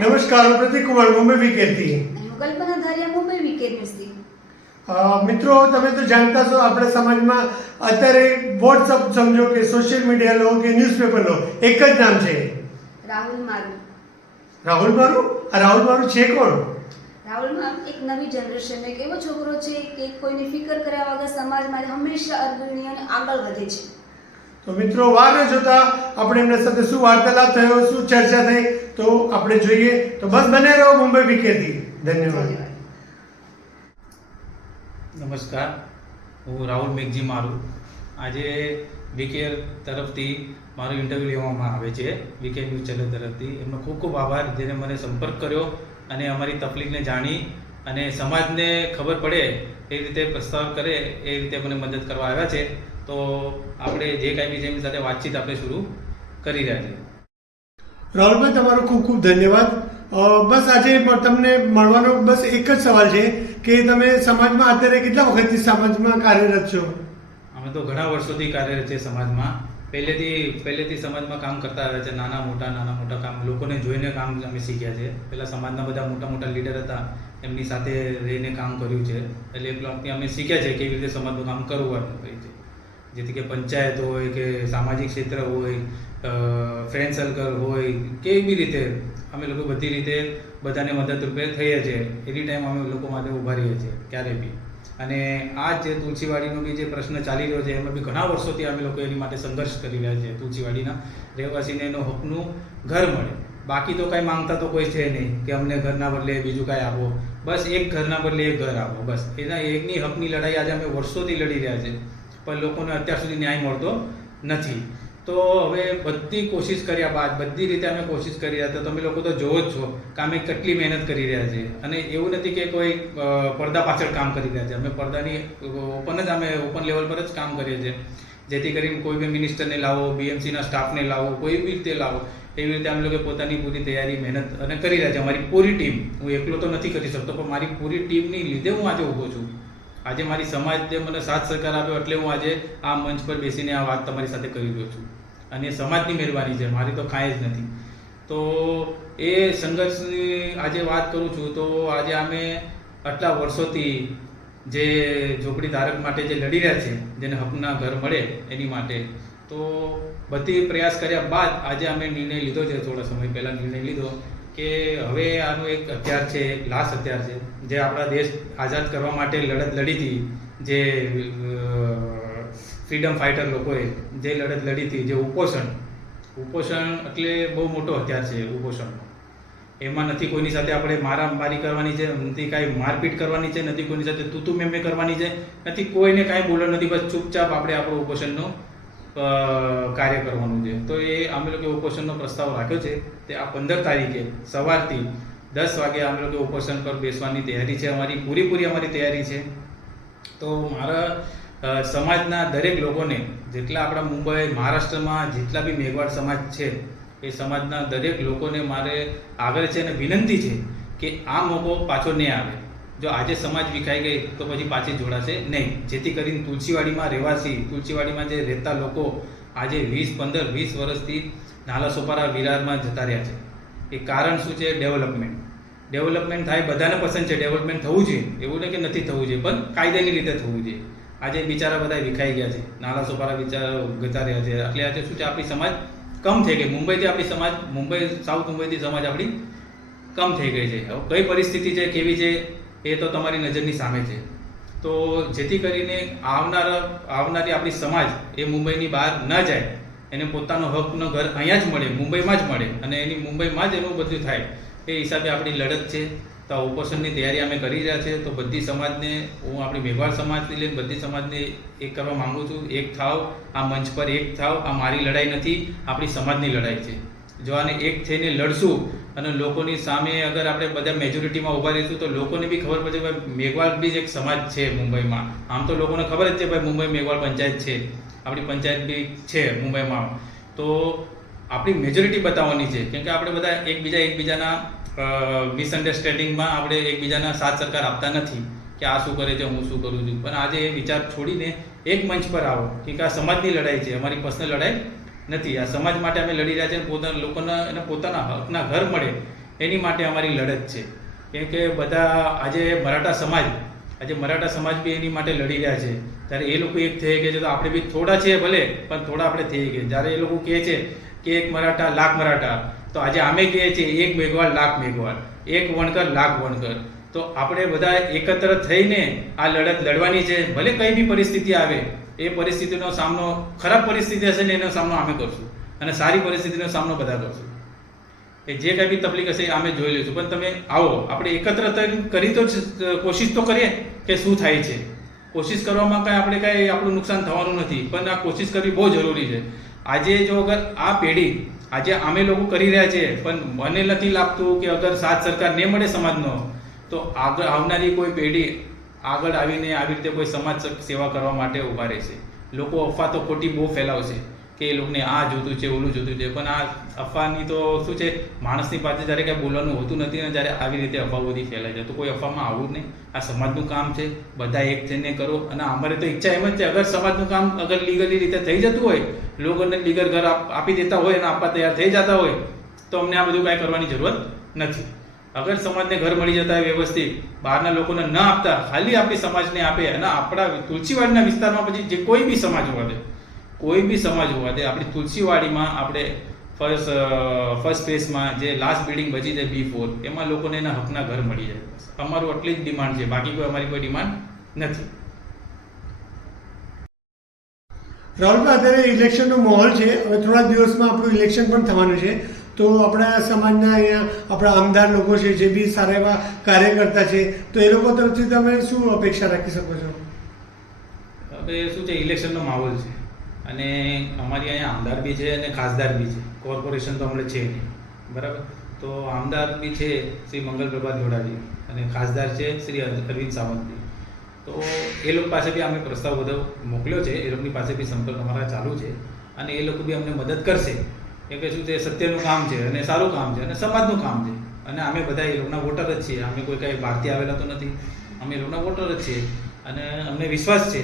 નમસ્કાર હું પ્રતિક કુમાર મુંબઈ વિકેટથી. હું કલ્પના ધારિયા મુંબઈ વિકેટ ન્યૂઝથી મિત્રો તમે તો જાણતા છો આપણા સમાજમાં અત્યારે વોટ્સઅપ સમજો કે સોશિયલ મીડિયા લો કે ન્યૂઝપેપર લો એક જ નામ છે. રાહુલ મારુ. રાહુલ મારુ? આ રાહુલ મારુ છે કોણ? રાહુલ મારું એક નવી જનરેશન એક એવો છોકરો છે કે કોઈની ફિકર કર્યા વગર સમાજમાં હંમેશા અગ્રણી અને આગળ વધે છે. તો મિત્રો વાર જોતા આપણે એમના સાથે શું વાર્તાલાપ થયો, શું ચર્ચા થઈ, તો આપણે જોઈએ. તો બસ બને રહો મુંબઈ વિકેથી. ધન્યવાદ. નમસ્કાર. હું રાહુલ મેઘજી મારું. આજે વીકેર તરફથી મારો ઇન્ટરવ્યૂ લેવામાં આવે છે. વીકેર ન્યૂઝ ચેનલ તરફથી. એમનો ખૂબ ખૂબ આભાર જેને મને સંપર્ક કર્યો અને અમારી તકલીફને જાણી અને સમાજને ખબર પડે એ રીતે પ્રસ્તાવ કરે એ રીતે મને મદદ કરવા આવ્યા છે તો આપણે જે કાંઈ બી છે એમની સાથે વાતચીત આપણે શરૂ કરી રહ્યા છીએ. રાહુલભાઈ તમારો ખૂબ ખૂબ ધન્યવાદ. બસ આજે તમને મળવાનો બસ એક જ સવાલ છે કે તમે સમાજમાં અત્યારે કેટલા વખતથી સમાજમાં કાર્યરત છો? અમે તો ઘણા વર્ષોથી કાર્યરત છે સમાજમાં. પહેલેથી પહેલેથી સમાજમાં કામ કરતા આવ્યા છે. નાના મોટા નાના મોટા કામ લોકોને જોઈને કામ અમે શીખ્યા છે. પહેલાં સમાજના બધા મોટા મોટા લીડર હતા. એમની સાથે રહીને કામ કર્યું છે. એટલે એ બ્લોકથી અમે શીખ્યા છે કેવી રીતે સમાજનું કામ કરવું હોય છે જેથી કે પંચાયત હોય કે સામાજિક ક્ષેત્ર હોય ફ્રેન્ડ સર્કલ હોય, કેવી રીતે અમે લોકો બધી રીતે બધાને મદદરૂપે થઈએ છીએ. એની ટાઈમ અમે લોકો માટે ઊભા રહીએ છીએ, ક્યારે બી. અને આ જે તુલસીવાડીનો બી જે પ્રશ્ન ચાલી રહ્યો છે, એમાં બી ઘણા વર્ષોથી અમે લોકો એની માટે સંઘર્ષ કરી રહ્યા છીએ. તુલસીવાડીના રહેવાસીને એનો હકનું ઘર મળે. બાકી તો કાંઈ માંગતા તો કોઈ છે નહીં કે અમને ઘરના બદલે બીજું કાંઈ આપો. બસ એક ઘરના બદલે એક ઘર આપો, બસ. એના એકની હકની લડાઈ આજે અમે વર્ષોથી લડી રહ્યા છે પણ લોકોને અત્યાર સુધી ન્યાય મળતો નથી. તો હવે બધી કોશિશ કર્યા બાદ, બધી રીતે અમે કોશિશ કરી રહ્યા હતા. તમે લોકો તો જોવો જ છો કે અમે કેટલી મહેનત કરી રહ્યા છીએ. અને એવું નથી કે કોઈ પડદા પાછળ કામ કરી રહ્યા છે. અમે પડદાની, ઓપન જ અમે ઓપન લેવલ પર જ કામ કરીએ છીએ. જેથી કરીને કોઈ બી મિનિસ્ટરને લાવો, બીએમસીના સ્ટાફને લાવો, કોઈ બી રીતે લાવો. એવી રીતે અમે લોકો પોતાની પૂરી તૈયારી, મહેનત અને કરી રહ્યા છે. અમારી પૂરી ટીમ, હું એકલો તો નથી કરી શકતો, પણ મારી પૂરી ટીમની લીધે હું આજે ઊભો છું. આજે મારી સમાજે મને સાથ સહકાર આપ્યો એટલે હું આજે આ મંચ પર બેસીને આ વાત તમારી સાથે કરી રહ્યો છું. અને એ સમાજની મહેરબાની છે, મારી તો કાંઈ જ નથી. તો એ સંઘર્ષની આજે વાત કરું છું તો આજે અમે આટલા વર્ષોથી જે ઝોપડી ધારક માટે જે લડી રહ્યા છે, જેને હકના ઘર મળે એની માટે, તો બધી પ્રયાસ કર્યા બાદ આજે અમે નિર્ણય લીધો છે, થોડા સમય પહેલાં નિર્ણય લીધો કે હવે આનું એક હથિયાર છે, એક લાશ હથિયાર છે, જે આપણા દેશ આઝાદ કરવા માટે લડત લડી હતી, જે ફ્રીડમ ફાઇટર લોકોએ જે લડત લડી હતી, જે ઉપોષણ ઉપોષણ એટલે બહુ મોટો હથિયાર છે ઉપોષણનો. એમાં નથી કોઈની સાથે આપણે મારામારી કરવાની છે, નથી કાંઈ મારપીટ કરવાની છે, નથી કોઈની સાથે તું તું મેં મેં કરવાની છે, નથી કોઈને કાંઈ બોલવાનું નથી, બસ ચૂપચાપ આપણે આપણું ઉપોષણનું કાર્ય કરવાનું છે. તો એ અમે લોકો ઉપોષણનો પ્રસ્તાવ રાખ્યો છે તે આ પંદર તારીખે સવારથી દસ વાગે અમે લોકો ઉપોષણ પર બેસવાની તૈયારી છે. અમારી પૂરેપૂરી અમારી તૈયારી છે. તો મારા સમાજના દરેક લોકોને જેટલા આપણા મુંબઈ, મહારાષ્ટ્રમાં જેટલા બી મેઘવાડ સમાજ છે, એ સમાજના દરેક લોકોને મારે આગળ છે અને વિનંતી છે કે આ મોકો પાછો નહીં આવે. જો આજે સમાજ વિખાઈ ગઈ, તો પછી પાછી જોડાશે નહીં. જેથી કરીને તુલસીવાડીમાં રહેવાસી, તુલસીવાડીમાં જે રહેતા લોકો આજે વીસ, પંદર, વીસ વર્ષથી નાલા સોપારા વિરારમાં જતા રહ્યા છે. એ કારણ શું છે? ડેવલપમેન્ટ. ડેવલપમેન્ટ થાય, બધાને પસંદ છે. ડેવલપમેન્ટ થવું જોઈએ. એવું નહીં કે નથી થવું જોઈએ, પણ કાયદાની રીતે થવું જોઈએ. આજે બિચારા બધા વિખાઈ ગયા છે. નાલા સોપારા બિચારા જતા રહ્યા છે. એટલે આજે શું છે? આપણી સમાજ કમ થઈ ગઈ. મુંબઈથી આપણી સમાજ, મુંબઈ, સાઉથ મુંબઈથી સમાજ આપણી કમ થઈ ગઈ છે. હવે કઈ પરિસ્થિતિ છે? કેવી છે? એ તો તમારી નજરની સામે છે. તો જેથી કરીને આવનારા, આવનારી આપણી સમાજ એ મુંબઈની બહાર ન જાય, એને પોતાનો હકનો ઘર અહીંયા જ મળે, મુંબઈમાં જ મળે અને એની મુંબઈમાં જ એનું બધું થાય, એ હિસાબે આપણી લડત છે. તો આ ઉપોષણની તૈયારી અમે કરી રહ્યા છે. તો બધી સમાજને, હું આપણી મેઘવાળ સમાજથી લઈને બધી સમાજને એક કરવા માગું છું, એક થાવ, આ મંચ પર એક થાવ, આ મારી લડાઈ નથી, આપણી સમાજની લડાઈ છે. જો આને એક થઈને લડશું અને લોકોની સામે અગર આપણે બધા મેજોરિટીમાં ઊભા રહીશું, તો લોકોને બી ખબર પડશે ભાઈ મેઘવાળ બી એક સમાજ છે મુંબઈમાં. આમ તો લોકોને ખબર જ છે ભાઈ મુંબઈ મેઘવાળ પંચાયત છે. આપણી પંચાયત બી છે મુંબઈમાં. તો આપણી મેજોરિટી બતાવવાની છે. કેમ કે આપણે બધા એકબીજા એકબીજાના મિસઅન્ડરસ્ટેન્ડિંગમાં આપણે એકબીજાના સાથ સરકાર આપતા નથી કે આ શું કરે છે, હું શું કરું છું. પણ આજે એ વિચાર છોડીને એક મંચ પર આવો. કે આ સમાજની લડાઈ છે, અમારી પર્સનલ લડાઈ નથી. આ સમાજ માટે અમે લડી રહ્યા છીએ પોતાના લોકોના એના પોતાના હકના ઘર મળે એની માટે અમારી લડત છે. કેમ કે બધા આજે મરાઠા સમાજ, આજે મરાઠા સમાજ બી એની માટે લડી રહ્યા છે. ત્યારે એ લોકો એક થઈ ગયા છે તો આપણે બી થોડા છીએ ભલે, પણ થોડા આપણે થઈ ગયા જ્યારે એ લોકો કહે છે કે એક મરાઠા, લાખ મરાઠા, તો આજે અમે કહીએ છીએ એક મેઘવાળ, લાખ મેઘવાળ, એક વણકર, લાખ વણકર. તો આપણે બધા એકત્ર થઈને આ લડત લડવાની છે. ભલે કઈ બી પરિસ્થિતિ આવે એ પરિસ્થિતિનો સામનો, ખરાબ પરિસ્થિતિ હશે ને એનો સામનો અમે કરશું. અને સારી પરિસ્થિતિનો સામનો બધા કરશું. એ જે કાંઈ બી તકલીફ હશે અમે જોઈ લઈશું. પણ તમે આવો, આપણે એકત્ર કરી તો કોશિશ તો કરીએ કે શું થાય છે. કોશિશ કરવામાં કાંઈ આપણે કાંઈ આપણું નુકસાન થવાનું નથી. પણ આ કોશિશ કરવી બહુ જરૂરી છે. આજે જો અગર આ પેઢી, આજે અમે લોકો કરી રહ્યા છીએ પણ મને નથી લાગતું કે અગર સાથ સરકાર ને મળે સમાજનો, તો આગળ આવનારી કોઈ પેઢી આગળ આવીને આવી રીતે કોઈ સમાજ સેવા કરવા માટે ઊભા રહેશે લોકો અફવા તો ખોટી બહુ ફેલાવશે કે એ લોકોને આ જોતું છે, ઓલું જોતું છે. પણ આ અફવાની તો શું છે, માણસની પાસે જ્યારે કાંઈ બોલવાનું હોતું નથી ને જ્યારે આવી રીતે અફવા બધી ફેલાય છે તો કોઈ અફવામાં આવવું જ નહીં. આ સમાજનું કામ છે, બધા એક થઈને કરો. અને અમારે તો ઈચ્છા એમ જ છે, અગર સમાજનું કામ અગર લીગલી રીતે થઈ જતું હોય, લોકોને લીગલ ઘર આપી દેતા હોય અને આપવા તૈયાર થઈ જતા હોય, તો અમને આ બધું કાંઈ કરવાની જરૂરત નથી. અગર સમાજને ઘર મળી જતા હોય વ્યવસ્થિત, બહારના લોકોને ન આપતા, ખાલી આપણી સમાજને આપે અને આપણા તુલસીવાડીના વિસ્તારમાં પછી જે કોઈ બી સમાજ હોવા દે, કોઈ બી સમાજ હોવા દે, આપણી તુલસીવાડીમાં આપણે ફર્સ્ટ ફર્સ્ટ ફેઝમાં જે લાસ્ટ બિલ્ડિંગ બચી જાય બી ફોર એમાં લોકોને એના હકના ઘર મળી જાય. અમારું આટલી જ ડિમાન્ડ છે, બાકી કોઈ અમારી કોઈ ડિમાન્ડ નથી. રાહુલભાઈ, અત્યારે ઇલેક્શનનો માહોલ છે. હવે થોડા દિવસમાં આપણું ઇલેક્શન પણ થવાનું છે. તો આપણા સમાજના અહીંયા આપણા આમદાર લોકો છે, જે બી સારા એવા કાર્યકર્તા છે, તો એ લોકો તરફથી તમે શું અપેક્ષા રાખી શકો છો? હવે શું છે, ઇલેક્શનનો માહોલ છે અને અમારી અહીંયા આમદાર બી છે અને ખાસદાર બી છે. કોર્પોરેશન તો હમણાં છે નહીં. બરાબર? તો આમદાર બી છે શ્રી મંગલ પ્રભાત જોડાજી અને ખાસદાર છે શ્રી અરવિંદ સાવંતજી. તો એ લોકો પાસે બી અમે પ્રસ્તાવ બધો મોકલ્યો છે. એ લોકોની પાસે બી સંપર્ક અમારા ચાલુ છે અને એ લોકો બી અમને મદદ કરશે. કેમ કે શું છે સત્યનું કામ છે અને સારું કામ છે અને સમાજનું કામ છે. અને અમે બધા એ લોકોના વોટર જ છીએ. અમે કોઈ કાંઈ બહારથી આવેલા તો નથી. અમે એ લોકોના વોટર જ છીએ. અને અમને વિશ્વાસ છે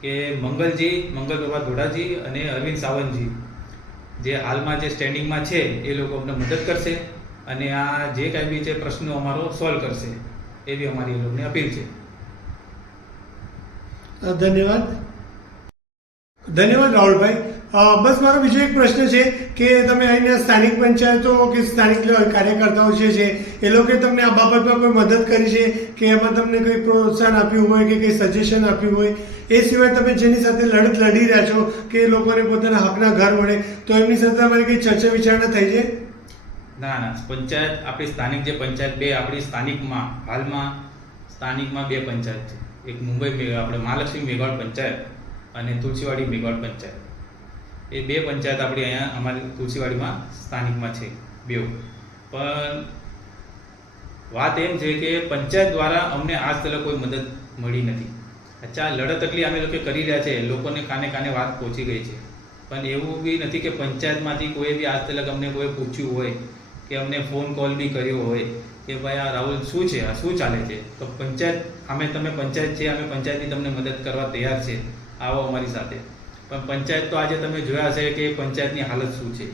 કે મંગલજી મંગલ પ્રભા ઘોડાજી અને અરવિંદ સાવંતજી જે હાલમાં જે સ્ટેન્ડિંગમાં છે, એ લોકો અમને મદદ કરશે અને આ જે કાંઈ બી છે પ્રશ્નો અમારો સોલ્વ કરશે. એવી અમારી એ લોકોની અપીલ છે. ધન્યવાદ. ધન્યવાદ રાહુલભાઈ. બસ મારો બીજો એક પ્રશ્ન છે કે તમે અહીંના સ્થાનિક પંચાયતો કે સ્થાનિક કાર્યકર્તાઓ જે છે, એ લોકોએ તમને આ બાબતમાં કોઈ મદદ કરી છે? કે એમાં તમને કોઈ પ્રોત્સાહન આપ્યું હોય કે કંઈ સજેશન આપ્યું હોય? એ સિવાય તમે જેની સાથે લડત લડી રહ્યા છો કે એ લોકોને પોતાના હકના ઘર મળે તો એમની સાથે તમારી કંઈ ચર્ચા વિચારણા થઈ છે? ના ના. પંચાયત, આપણી સ્થાનિક જે પંચાયત, બે આપણી સ્થાનિકમાં, હાલમાં સ્થાનિકમાં બે પંચાયત છે. એક મુંબઈ આપણે મહાલક્ષ્મી મેઘવાળ પંચાયત અને તુલસીવાડી મેઘવાળ પંચાયત. એ બે પંચાયત આપણી અહીંયા અમારી તુલસીવાડીમાં સ્થાનિકમાં છે, બેઉ. પણ વાત એમ છે કે પંચાયત દ્વારા અમને આજ તક કોઈ મદદ મળી નથી. અચ્છા લડત એટલી અમે લોકો કરી રહ્યા છે, લોકોને કાને કાને વાત પહોંચી ગઈ છે. પણ એવું બી નથી કે પંચાયતમાંથી કોઈ બી આજ તક અમને કોઈ પૂછ્યું હોય, કે અમને ફોન કોલ બી કર્યો હોય, કે ભાઈ આ રાહુલ શું છે, આ શું ચાલે છે? તો પંચાયત, અમે, તમે પંચાયત છે, અમે પંચાયતની તમને મદદ કરવા તૈયાર છે. આવો અમારી સાથે. પણ પંચાયત તો આજે તમે જોયા છે કે પંચાયતની હાલત શું છે?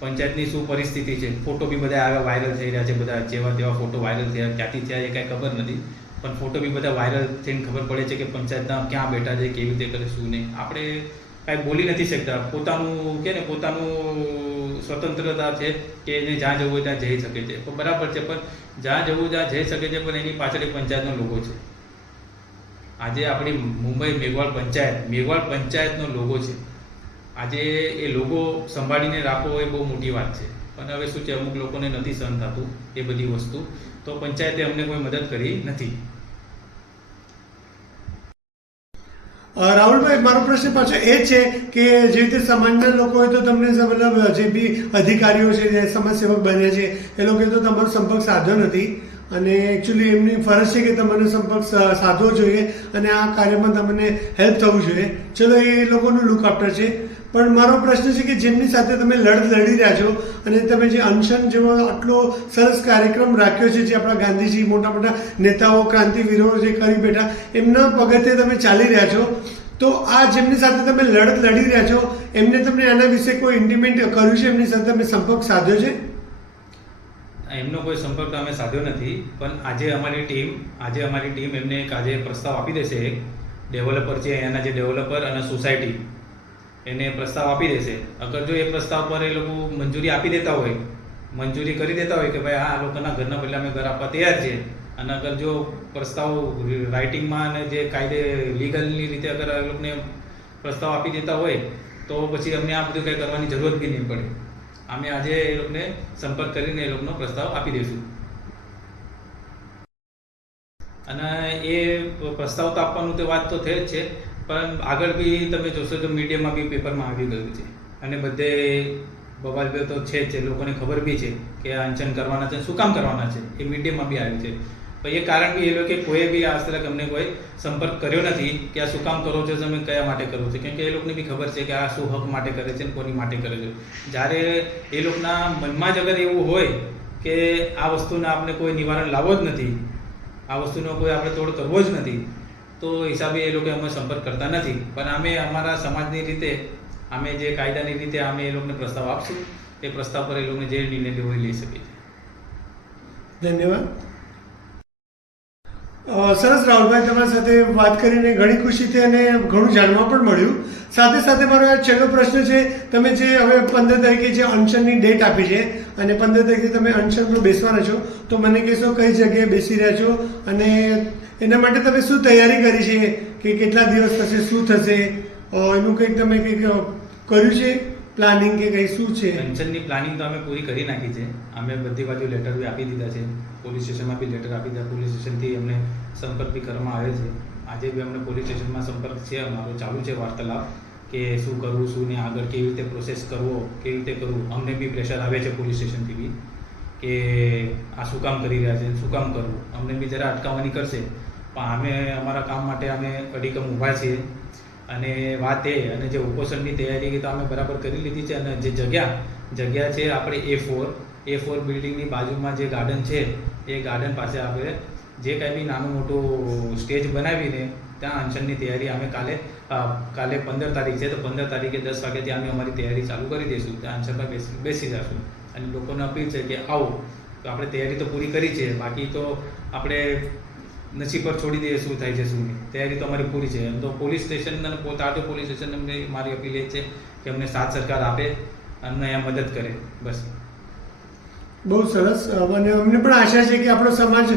પંચાયતની શું પરિસ્થિતિ છે? ફોટો બી બધા આવ્યા વાયરલ થઈ રહ્યા છે, બધા જેવા તેવા ફોટો વાયરલ થયા. ક્યાંથી થયા એ કાંઈ ખબર નથી. પણ ફોટો બી બધા વાયરલ થઈને ખબર પડે છે કે પંચાયતના ક્યાં બેઠા છે, કેવી રીતે કરે, શું નહીં. આપણે કાંઈ બોલી નથી શકતા. પોતાનું કે ને, પોતાનું સ્વતંત્રતા છે કે એને જ્યાં જવું હોય ત્યાં જઈ શકે છે. બરાબર છે, પણ જ્યાં જવું ત્યાં જઈ શકે છે, પણ એની પાછળ પંચાયતનો લોકો છે. આજે આપણી મુંબઈ મેઘવાળ પંચાયત, મેઘવાળ પંચાયતનો લોગો છે. આજે એ લોગો સંભાળીને રાખવો એ બહુ મોટી વાત છે. પણ હવે શું છે, અમુક લોકોને નથી સહન થતું એ બધી વસ્તુ. તો પંચાયતે અમને કોઈ મદદ કરી નથી. રાહુલભાઈ, મારો પ્રશ્ન પાછો એ છે કે જે રીતે સમાજના લોકો હોય તો તમને મતલબ જે બી અધિકારીઓ છે, જે સમાજસેવક બને છે, એ લોકો તો તમારો સંપર્ક સાધ્યો નથી. અને એકચ્યુઅલી એમની ફરજ છે કે તમને સંપર્ક સાધવો જોઈએ અને આ કાર્યમાં તમને હેલ્પ થવું જોઈએ. ચલો, એ લોકોનું લુક આફ્ટર છે. પણ મારો પ્રશ્ન છે કે જેમની સાથે તમે લડત લડી રહ્યા છો અને તમે જે અનશન જેવો આટલો સરસ કાર્યક્રમ રાખ્યો છે, જે આપણા ગાંધીજી મોટા મોટા નેતાઓ, ક્રાંતિવીરો જે કરી બેઠા, એમના પગથે તમે ચાલી રહ્યા છો. તો આ જેમની સાથે તમે લડત લડી રહ્યા છો, એમને તમને આના વિશે કોઈ ઇન્ટિમેન્ટ કર્યું છે? એમની સાથે તમે સંપર્ક સાધ્યો છે? એમનો કોઈ સંપર્ક અમે સાધ્યો નથી, પણ આજે અમારી ટીમ, આજે અમારી ટીમ એમને એક આજે પ્રસ્તાવ આપી દેશે એક. ડેવલપર છે, એના જે ડેવલપર અને સોસાયટી એને પ્રસ્તાવ આપી દેશે. અગર જો એ પ્રસ્તાવ પર એ લોકો મંજૂરી આપી દેતા હોય, મંજૂરી કરી દેતા હોય કે ભાઈ આ લોકોના ઘરના બદલે અમે ઘર આપવા તૈયાર છે, અને અગર જો પ્રસ્તાવ રાઇટિંગમાં અને જે કાયદે લીગલની રીતે અગર એ લોકોને પ્રસ્તાવ આપી દેતા હોય, તો પછી અમને આ બધું કંઈ કરવાની જરૂરત બી નહીં પડે. અમે આજે એ લોકોને સંપર્ક કરીને એ લોકોનો પ્રસ્તાવ આપી દઈશું. અને એ પ્રસ્તાવ તો આપવાનું તો વાત તો થઈ જ છે, પણ આગળ બી તમે જોશો તો મીડિયામાં બી પેપરમાં આવી ગયું છે. અને બધે બવાલ તો છે જ છે, લોકોને ખબર બી છે કે આંચન કરવાના છે, શું કામ કરવાના છે, એ મીડિયામાં બી આવ્યું છે. પણ એ કારણ બી એ લોકોએ કોઈ બી આજ તક અમને કોઈ સંપર્ક કર્યો નથી કે આ શું કામ કરો છો, તમે કયા માટે કરો છો? કેમ કે એ લોકોને બી ખબર છે કે આ શું હક માટે કરે છે કોની માટે કરે છે. જ્યારે એ લોકોના મનમાં જ અગર એવું હોય કે આ વસ્તુને આપણે કોઈ નિવારણ લાવવો જ નથી, આ વસ્તુનો કોઈ આપણે તોડ કરવો જ નથી, તો હિસાબે એ લોકો અમે સંપર્ક કરતા નથી. પણ અમે અમારા સમાજની રીતે, અમે જે કાયદાની રીતે અમે એ લોકોને પ્રસ્તાવ આપશું, એ પ્રસ્તાવ પર એ લોકોને જે નિર્ણય લેવો એ લઈ શકે છે ધન્યવાદ. સરસ રાહુલભાઈ, તમારી સાથે વાત કરીને ઘણી ખુશી થઈ અને ઘણું જાણવા પણ મળ્યું. સાથે સાથે મારો આ છેલ્લો પ્રશ્ન છે, તમે જે હવે પંદર તારીખે જે અનશનની ડેટ આપી છે અને પંદર તારીખે તમે અનશન પર બેસવાના છો, તો મને કહેશો કઈ જગ્યાએ બેસી રહ્યા છો અને એના માટે તમે શું તૈયારી કરી છે કે કેટલા દિવસ થશે, શું થશે? એનું કંઈક તમે કંઈક કર્યું છે? પ્લાનિંગ કે કંઈ શું છે? પેન્શનની પ્લાનિંગ તો અમે પૂરી કરી નાખી છે. અમે બધી બાજુ લેટર બી આપી દીધા છે. પોલીસ સ્ટેશનમાં બી લેટર આપી દીધા. પોલીસ સ્ટેશનથી અમને સંપર્ક બી કરવામાં આવે છે. આજે બી અમને પોલીસ સ્ટેશનમાં સંપર્ક છે. અમારો ચાલુ છે વાર્તાલાપ કે શું કરવું, શું ને આગળ કેવી રીતે પ્રોસેસ કરવો, કેવી રીતે કરવું. અમને બી પ્રેશર આવે છે પોલીસ સ્ટેશનથી બી કે આ શું કામ કરી રહ્યા છે, શું કામ કરવું. અમને બી જરા અટકાવવાની કરશે. પણ અમે અમારા કામ માટે અમે અડીકમ ઊભા છીએ. અને વાત એ, અને જે ઉપોષણની તૈયારી તો અમે બરાબર કરી લીધી છે, અને જે જગ્યા જગ્યા છે આપણે એ ફોર એ ફોર બિલ્ડિંગની બાજુમાં જે ગાર્ડન છે, એ ગાર્ડન પાસે આપણે જે કાંઈ બી નાનું મોટું સ્ટેજ બનાવીને ત્યાં અનશનની તૈયારી અમે કાલે કાલે પંદર તારીખ છે, તો પંદર તારીખે દસ વાગ્યાથી અમે અમારી તૈયારી ચાલુ કરી દઈશું, ત્યાં અનશનમાં બેસી બેસી જશું. અને લોકોને અપીલ છે કે આવો, તો આપણે તૈયારી તો પૂરી કરી છે, બાકી તો આપણે નસીબ પર છોડી દઈએ, શું થાય છે, શું નહીં. તૈયારી તો અમારી પૂરી છે. એમ તો પોલીસ સ્ટેશન અને તાજો પોલીસ સ્ટેશન અમને મારી અપીલ એ છે કે અમને સાથ સરકાર આપે અને મદદ કરે. બસ. બહુ સરસ. અને અમને પણ આશા છે કે આપણો સમાજ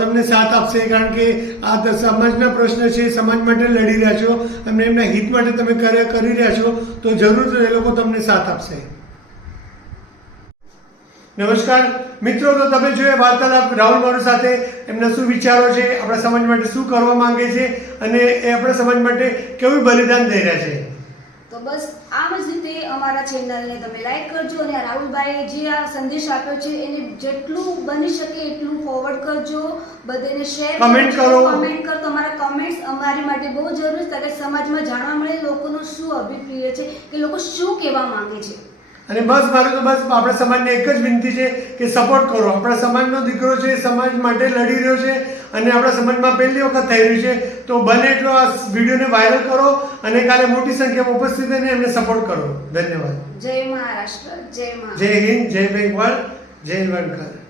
તમને સાથ આપશે, કારણ કે આ સમાજના પ્રશ્ન છે, સમાજ માટે લડી રહ્યા છો. અને એમના હિત માટે તમે કરી રહ્યા છો. તો જરૂર એ લોકો તમને સાથ આપશે. નમસ્કાર. મિત્રો તો તમે જોઈએ વાર્તાલાપ રાહુલ મારુ સાથે એમના શું વિચારો છે આપણા સમાજ માટે શું કરવા માંગે છે અને એ આપણા સમાજ માટે કેવું બલિદાન દઈ રહ્યા છે? તો બસ આમ જ રીતે અમારા ચેનલને તમે લાઈક કરજો અને રાહુલભાઈએ જે આ સંદેશ આપ્યો છે એને જેટલું બની શકે એટલું ફોરવર્ડ કરજો. બધાને શેર કમેન્ટ કરો. કમેન્ટ કરો. તમારા કમેન્ટ્સ અમારી માટે બહુ જરૂરી છે તાકે સમાજમાં જાણવા મળે લોકોનું શું અભિપ્રાય છે કે લોકો શું કહેવા માંગે છે. અને બસ મારું તો બસ આપણા સમાજને એક જ વિનંતી છે કે સપોર્ટ કરો. આપણા સમાજનો દીકરો છે સમાજ માટે લડી રહ્યો છે અને આપણા સમાજમાં પહેલી વખત થઈ રહ્યું છે. તો બને એટલો આ વિડીયોને વાયરલ કરો અને કાલે મોટી સંખ્યામાં ઉપસ્થિત થઈને એમને સપોર્ટ કરો. ધન્યવાદ. જય મહારાષ્ટ્ર જય જય હિન્દ જય બેંગવાલ જય વણકર.